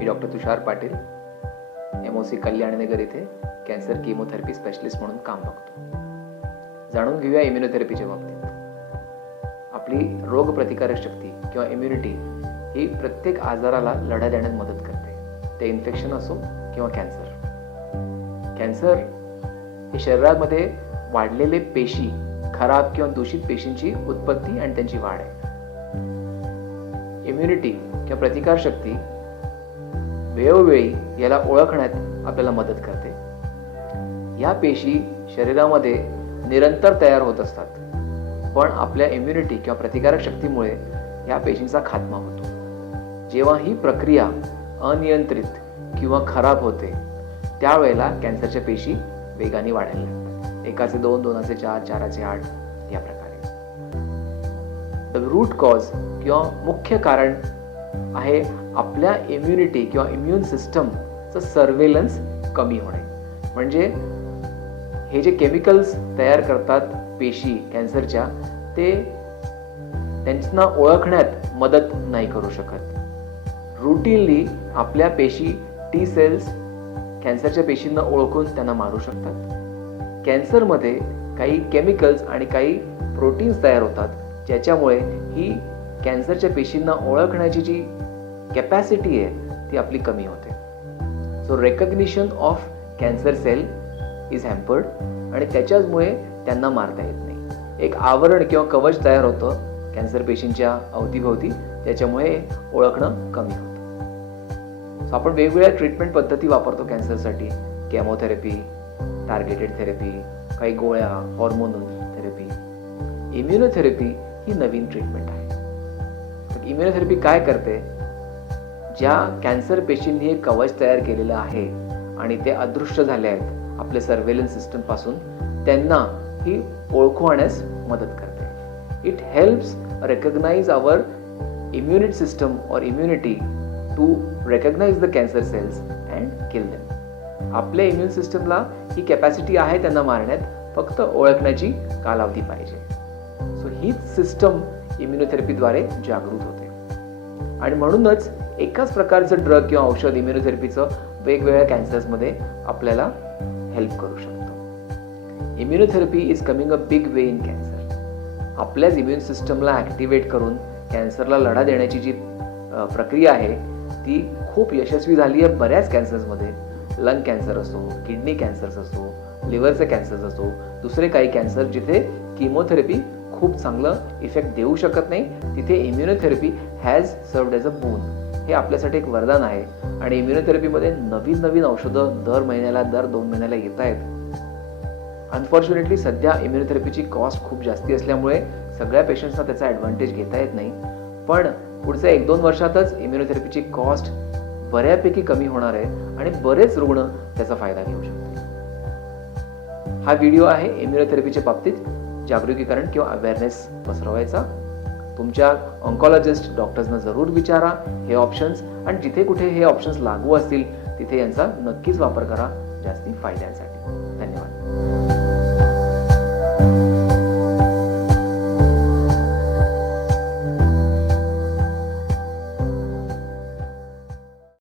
मी doctor Tushar Patil M O C Kalyannagar इथे cancer chemotherapy specialist म्हणून काम बघतो. जाणून घेऊया इम्युनोथेरपीच्या बाबतीत. आपली रोगप्रतिकारक शक्ती किंवा इम्युनिटी ही प्रत्येक आजाराला लढा देण्यात मदत करते. ते इन्फेक्शन असो किंवा कॅन्सर कॅन्सर हे शरीरामध्ये वाढलेले पेशी खराब किंवा दूषित पेशींची उत्पत्ती आणि त्यांची वाढ आहे. इम्युनिटी किंवा प्रतिकारशक्ती वेळोवेळी याला ओळखण्यात आपल्याला मदत करते. या पेशी शरीरामध्ये निरंतर तयार होत असतात. पण आपल्या इम्युनिटी किंवा प्रतिकारक शक्तीमुळे या पेशींचा खात्मा होतो. जेव्हा ही प्रक्रिया अनियंत्रित किंवा खराब होते त्यावेळेला कॅन्सरच्या पेशी वेगाने वाढायला लागतात. एकाचे दोन दोनाचे चार चाराचे आठ या प्रकारे. द रूट कॉज किंवा मुख्य कारण आहे आपल्या इम्युनिटी किंवा इम्युन सिस्टमचं सर्वेलन्स कमी होणे. म्हणजे हे जे केमिकल्स तयार करतात पेशी कॅन्सरच्या ते त्यांना ओळखण्यात मदत नाही करू शकत. रुटीनली आपल्या पेशी टी सेल्स कॅन्सरच्या पेशींना ओळखून त्यांना मारू शकतात. कॅन्सरमध्ये काही केमिकल्स आणि काही प्रोटीन्स तयार होतात ज्याच्यामुळे ही कॅन्सरच्या पेशींना ओळखण्याची जी कॅपॅसिटी आहे ती आपली कमी होते. So recognition of cancer cell is hampered आणि त्याच्याचमुळे त्यांना मारता येत नाही. एक आवरण किंवा कवच तयार होतं कॅन्सर पेशींच्या अवतीभोवती त्याच्यामुळे ओळखणं कमी होतं. सो आपण वेगवेगळ्या ट्रीटमेंट पद्धती वापरतो कॅन्सरसाठी. केमोथेरपी टार्गेटेड थेरपी काही गोळ्या हॉर्मोनल थेरपी इम्युनोथेरपी ही नवीन ट्रीटमेंट आहे. इम्युनोथेरपी काय करते? ज्या कॅन्सर पेशींनी हे कवच तयार केलेलं आहे आणि ते अदृश्य झाले आहेत आपल्या सर्वेलन्स सिस्टमपासून त्यांना ही ओळखू आणण्यास मदत करते. It helps recognise our immune system और immunity to recognise the cancer cells and kill them आपल्या इम्युन सिस्टमला ही कॅपॅसिटी आहे त्यांना मारण्यात फक्त ओळखण्याची कालावधी पाहिजे. सो हीच सिस्टम इम्युनोथेरपीद्वारे जागृत होते. आणि म्हणूनच एकाच प्रकारचं ड्रग किंवा औषध इम्युनोथेरपीचं वेगवेगळ्या कॅन्सर्समध्ये आपल्याला हेल्प करू शकतो. Immunotherapy is coming a big way in cancer आपल्याच इम्युन सिस्टमला ॲक्टिवेट करून कॅन्सरला लढा देण्याची जी प्रक्रिया आहे ती खूप यशस्वी झाली आहे बऱ्याच कॅन्सर्समध्ये लंग कॅन्सर असो किडनी कॅन्सर्स असो लिव्हरचे कॅन्सर्स असो दुसरे काही कॅन्सर जिथे किमोथेरपी खूप चांगलं इफेक्ट देऊ शकत नाही. तिथे immunotherapy has served as a boon हे आपल्यासाठी एक वरदान आहे. आणि इम्युनोथेरपीमध्ये नवीन नवीन औषधं दर महिन्याला दर दोन महिन्याला येत आहेत. अनफॉर्च्युनेटली सध्या इम्युनोथेरपीची कॉस्ट खूप जास्ती असल्यामुळे सगळ्या पेशंट्सना त्याचा ॲडव्हान्टेज घेता येत नाही. पण पुढच्या एक दोन वर्षातच इम्युनोथेरपीची कॉस्ट बऱ्यापैकी कमी होणार आहे आणि बरेच रुग्ण त्याचा फायदा घेऊ शकतील. हा व्हिडिओ आहे इम्युनोथेरपीच्या बाबतीत. जागरूकीकरण किंवा अवेअरनेस पसरवायचा. तुमच्या ऑन्कॉलॉजिस्ट डॉक्टर्सना जरूर विचारा हे ऑप्शन्स आणि जिथे कुठे हे ऑप्शन्स लागू असतील तिथे यांचा नक्कीच वापर करा. जास्ती फायद्यांसाठी. धन्यवाद.